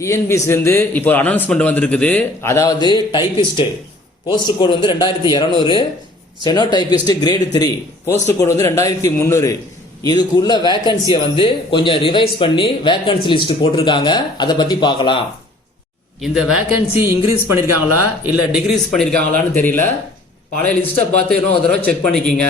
டிஎன்பிஎஸ்சிலேருந்து இப்போ அனௌன்ஸ்மெண்ட் வந்திருக்குது. அதாவது டைபிஸ்ட் போஸ்ட் கோடு வந்து 2200, ஸ்டெனோ டைபிஸ்ட் கிரேடு 3 போஸ்ட் கோடு வந்து 2300. இதுக்குள்ள வேகன்சியை வந்து கொஞ்சம் ரிவைஸ் பண்ணி வேகன்சி லிஸ்ட் போட்டிருக்காங்க. அதை பத்தி பார்க்கலாம். இந்த வேகன்சி இன்க்ரீஸ் பண்ணிருக்காங்களா இல்ல டிக்ரீஸ் பண்ணிருக்காங்களான்னு தெரியல. பழைய லிஸ்ட்டை பார்த்து இன்னும் ஒரு தடவை செக் பண்ணிக்கிங்க.